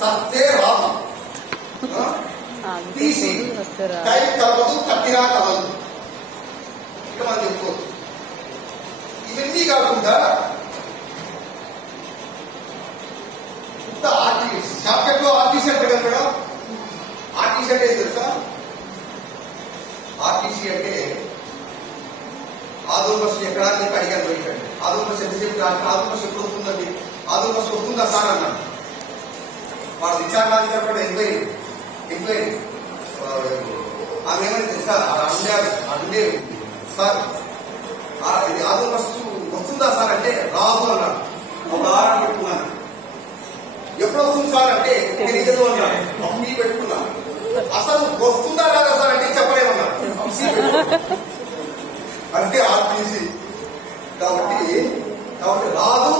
సత్తే రాదు. తీసి టైం కలవదు, కట్టినా కలవదు. ఇక మనం చెప్పుకోవచ్చు. ఇవన్నీ కాకుండా ఆర్టీసీ షార్ట్కట్ లో ఆర్టీసీ అంటే కదా మేడం. ఆర్టీసీ అంటే తెలుసా? ఆర్టీసీ అంటే ఆదోన్ బస్సు ఎక్కడానికి అడిగాను పోయిందండి. ఆదోన్ బస్సు ఎంతసేపు ఆదోన్ బస్సు ఎప్పుడు వస్తుందండి? ఆదోన్ బస్సు వస్తుందా సార్ అన్నాడు. వాడు విచారణాధికారి ఎంక్వైరీ ఆమె ఏమని తెలుసా? అంటే సార్ ఇది ఆదోన్ బస్సు వస్తుందా సార్ అంటే రాదు అన్నాడు. ఒక ఆరు పెట్టుకున్నాను. ఎప్పుడు వస్తుంది సార్ అంటే తెలియదు అన్నాడు. అప్పుడు పెట్టుకున్నాను. అసలు వస్తుందా లేదా సార్ అంటే చెప్పలేమన్నాడు. అంటే ఆర్టీసీ కాబట్టి రాదు